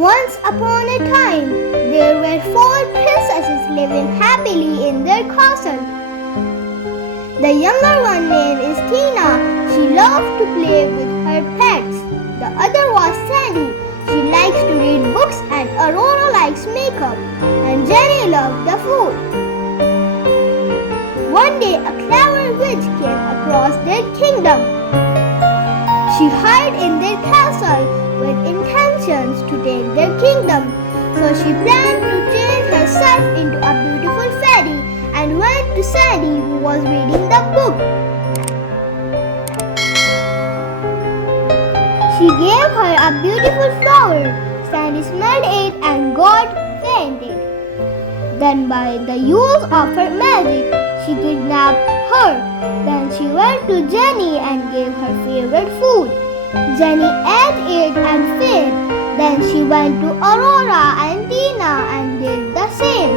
Once upon a time, there were 4 princesses living happily in their castle. The younger one name is Tina. She loved to play with her pets. The other was Sandy. She likes to read books and Aurora likes makeup. And Jenny loved the food. One day a clever witch came across their kingdom. She hid in their castle with intentions to take their kingdom. So she planned to change herself into a beautiful fairy and went to Sandy, who was reading the book. She gave her a beautiful flower. Sandy smelled it and got fainted. Then by the use of her magic, she kidnapped her. Then she went to Jenny and gave her favorite food. Jenny ate it and fainted. Then she went to Aurora and Tina and did the same.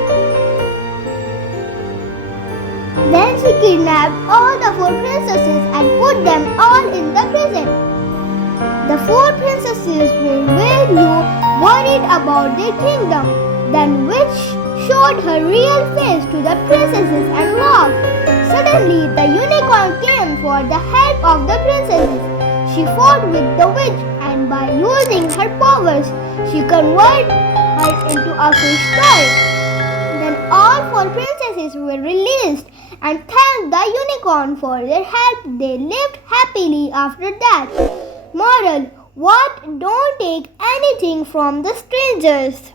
Then she kidnapped all the 4 princesses and put them all in the prison. The 4 princesses were very worried about their kingdom. Then witch showed her real face to the princesses and laughed. Suddenly the unicorn came for the help of the princesses. She fought with the witch and by using her powers, she converted her into a fish doll. Then all 4 princesses were released and thanked the unicorn for their help. They lived happily after that. Moral: what? Don't take anything from the strangers.